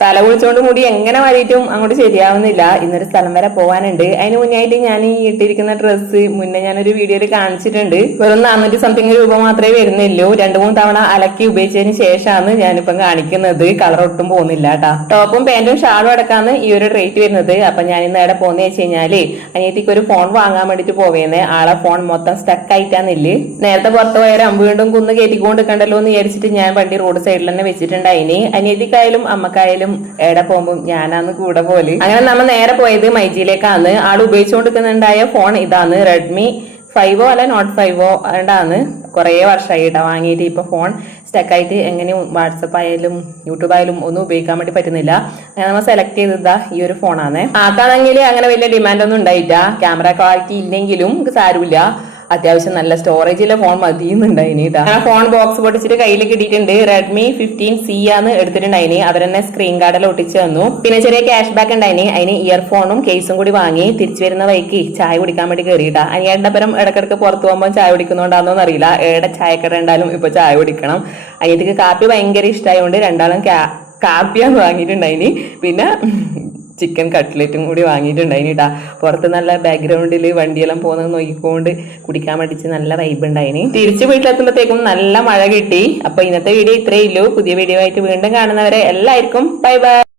തല കുളിച്ചോണ്ട് മുടി എങ്ങനെ വാരിയിട്ടും അങ്ങോട്ട് ശരിയാവുന്നില്ല. ഇന്നൊരു സ്ഥലം വരെ പോകാനുണ്ട്. അതിന് മുന്നായിട്ട് ഞാൻ ഈ ഇട്ടിരിക്കുന്ന ഡ്രസ്സ് മുന്നേ ഞാനൊരു വീഡിയോയിൽ കാണിച്ചിട്ടുണ്ട്. വെറും 400 സംതിങ് രൂപ മാത്രമേ വരുന്നുള്ളൂ. 2-3 തവണ അലക്കി ഉപയോഗിച്ചതിന് ശേഷമാണ് ഞാനിപ്പം കാണിക്കുന്നത്. കളർ ഒട്ടും പോകുന്നില്ല കേട്ടാ. ടോപ്പും പാന്റും ഷാളും അടക്കാന്ന് ഈ ഒരു റേറ്റ് വരുന്നത്. അപ്പൊ ഞാൻ ഇന്ന് എവിടെ പോകുന്ന വെച്ച് കഴിഞ്ഞാല് അനിയത്തിക്ക് ഒരു ഫോൺ വാങ്ങാൻ വേണ്ടിട്ട് പോവേന്ന്. ആളെ ഫോൺ മൊത്തം സ്റ്റക്ക് ആയിട്ടാന്നില്ലേ. നേരത്തെ പുറത്ത് പോയാലും വീണ്ടും കുന്ന് കയറ്റിക്കൊണ്ട് കണ്ടല്ലോ എന്ന് വിചാരിച്ചിട്ട് ഞാൻ വണ്ടി റോഡ് സൈഡിൽ തന്നെ വെച്ചിട്ടുണ്ടായിനി. അനിയത്തിക്കായാലും അമ്മക്കായാലും എവിടെ പോകുമ്പോ ഞാനാന്ന് കൂടെ പോലെ. അങ്ങനെ നമ്മൾ നേരെ പോയത് മൈജിയിലേക്കാണ്. ആൾ ഉപയോഗിച്ചുകൊണ്ടിരിക്കുന്നുണ്ടായ ഫോൺ ഇതാണ്. റെഡ്മി 5 അല്ല നോട്ട് 5 ഉണ്ടാന്ന്. കുറേ വർഷമായി കേട്ടോ വാങ്ങിയിട്ട്. ഇപ്പൊ ഫോൺ സ്റ്റക്കായിട്ട് എങ്ങനെയും വാട്സപ്പ് ആയാലും യൂട്യൂബ് ആയാലും ഒന്നും ഉപയോഗിക്കാൻ വേണ്ടി പറ്റുന്നില്ല. അങ്ങനെ നമ്മൾ സെലക്ട് ചെയ്തതാ ഈ ഒരു ഫോണാണ്. ആക്കാണെങ്കിൽ അങ്ങനെ വലിയ ഡിമാൻഡ് ഒന്നും ഉണ്ടായില്ല. ക്യാമറ ക്വാളിറ്റി ഇല്ലെങ്കിലും സാരമില്ല, അത്യാവശ്യം നല്ല സ്റ്റോറേജിലെ ഫോൺ മതിയെന്നുണ്ടായിനി കേട്ടോ. ആ ഫോൺ ബോക്സ് പൊട്ടിച്ചിട്ട് കയ്യിൽ കിട്ടിയിട്ടുണ്ട്. റെഡ്മി 15C ആണ് എടുത്തിട്ടുണ്ടായിനി. അവരെന്നെ സ്ക്രീൻ കാർഡിൽ ഒട്ടിച്ചു തന്നു. പിന്നെ ചെറിയ ക്യാഷ് ബാക്ക് ഉണ്ടായിനി. അതിന് ഇയർഫോണും കേസും കൂടി വാങ്ങി തിരിച്ചു വരുന്ന വഴിക്ക് ചായ കുടിക്കാൻ വേണ്ടി കയറിയിട്ടാ. അനിയേട്ടൻ്റെ പരം ഇടക്കിടക്ക് പുറത്തു പോകുമ്പോൾ ചായ കുടിക്കുന്നോണ്ടാന്നോന്ന് അറിയില്ല. ഏടെ ചായക്കട ഉണ്ടായാലും ഇപ്പൊ ചായ കുടിക്കണം. അനിയത്തിക്ക് കാപ്പി ഭയങ്കര ഇഷ്ടമായതുകൊണ്ട് രണ്ടാളും കാപ്പിയാന്ന് വാങ്ങിയിട്ടുണ്ടായിനി. പിന്നെ ചിക്കൻ കട്ട്ലറ്റും കൂടി വാങ്ങിയിട്ടുണ്ടായിനി കേട്ടാ. പുറത്ത് നല്ല ബാക്ക്ഗ്രൗണ്ടിൽ വണ്ടിയെല്ലാം പോകുന്നത് നോക്കിക്കൊണ്ട് കുടിക്കാൻ വേണ്ടിച്ച് നല്ല വൈബ് ഉണ്ടായിനി. തിരിച്ച് വീട്ടിലെത്തുമ്പോഴത്തേക്കും നല്ല മഴ കിട്ടി. അപ്പൊ ഇന്നത്തെ വീഡിയോ ഇത്രയേ ഉള്ളൂ. പുതിയ വീഡിയോ ആയിട്ട് വീണ്ടും കാണുന്നവരെ എല്ലാവർക്കും ബൈ ബൈ.